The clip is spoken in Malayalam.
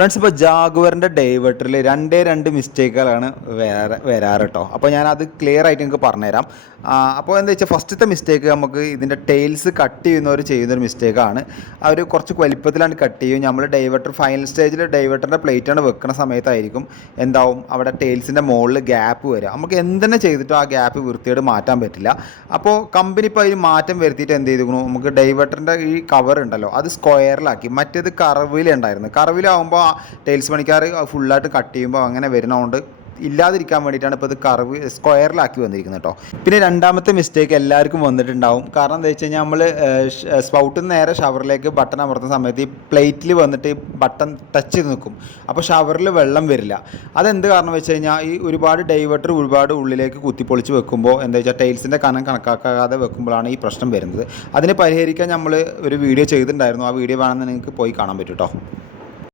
ഫ്രണ്ട്സ്, ഇപ്പോൾ ജാഗ്വറിൻ്റെ ഡൈവേർട്ടറിൽ രണ്ട് മിസ്റ്റേക്കുകളാണ് വരാറ് കേട്ടോ. അപ്പോൾ ഞാനത് ക്ലിയർ ആയിട്ട് നിങ്ങൾക്ക് പറഞ്ഞുതരാം. അപ്പോൾ എന്താ വെച്ചാൽ, ഫസ്റ്റത്തെ മിസ്റ്റേക്ക് നമുക്ക് ഇതിൻ്റെ ടെയിൽസ് കട്ട് ചെയ്യുന്നൊരു മിസ്റ്റേക്കാണ്. അവർ കുറച്ച് വലിപ്പത്തിലാണ് കട്ട് ചെയ്യും. നമ്മൾ ഡൈവേർട്ടർ ഫൈനൽ സ്റ്റേജിൽ ഡൈവേർട്ടറിൻ്റെ പ്ലേറ്റാണ് വെക്കുന്ന സമയത്തായിരിക്കും എന്താവും അവിടെ ടെയിൽസിൻ്റെ മുകളിൽ ഗ്യാപ്പ് വരിക. നമുക്ക് എന്തെന്നെ ചെയ്തിട്ടും ആ ഗ്യാപ്പ് വൃത്തിയായിട്ട് മാറ്റാൻ പറ്റില്ല. അപ്പോൾ കമ്പനി ഇപ്പോൾ അതിന് മാറ്റം വരുത്തിയിട്ട് എന്ത് ചെയ്തിരിക്കുന്നു, നമുക്ക് ഡൈവേർട്ടറിൻ്റെ ഈ കവർ ഉണ്ടല്ലോ അത് സ്ക്വയറിലാക്കി. മറ്റേത് കർവിലുണ്ടായിരുന്നു. കർവിലാവുമ്പോൾ ടൈൽസ് പണിക്കാർ ഫുള്ളായിട്ട് കട്ട് ചെയ്യുമ്പോൾ അങ്ങനെ വരുന്നതുകൊണ്ട് ഇല്ലാതിരിക്കാൻ വേണ്ടിയിട്ടാണ് ഇപ്പോൾ ഇത് സ്ക്വയറിലാക്കി വന്നിരിക്കുന്നത് കേട്ടോ. പിന്നെ രണ്ടാമത്തെ മിസ്റ്റേക്ക് എല്ലാവർക്കും വന്നിട്ടുണ്ടാവും. കാരണം എന്താ വെച്ച് കഴിഞ്ഞാൽ, നമ്മൾ സ്പൗട്ടിൽ നിന്ന് നേരെ ഷവറിലേക്ക് ബട്ടൺ അമർത്തുന്ന സമയത്ത് ഈ പ്ലേറ്റിൽ വന്നിട്ട് ബട്ടൺ ടച്ച് ചെയ്ത് നിൽക്കും. അപ്പോൾ ഷവറിൽ വെള്ളം വരില്ല. അതെന്ത് കാരണം വെച്ച് കഴിഞ്ഞാൽ, ഈ ഒരുപാട് ഡൈവേർട്ടർ ഒരുപാട് ഉള്ളിലേക്ക് കുത്തിപ്പൊളിച്ച് വെക്കുമ്പോൾ എന്താ വെച്ചാൽ ടൈൽസിൻ്റെ കനം കണക്കാക്കാതെ വെക്കുമ്പോഴാണ് ഈ പ്രശ്നം വരുന്നത്. അതിനെ പരിഹരിക്കാൻ നമ്മൾ ഒരു വീഡിയോ ചെയ്തിട്ടുണ്ടായിരുന്നു. ആ വീഡിയോ വേണമെന്ന് നിങ്ങൾക്ക് പോയി കാണാൻ പറ്റും കേട്ടോ.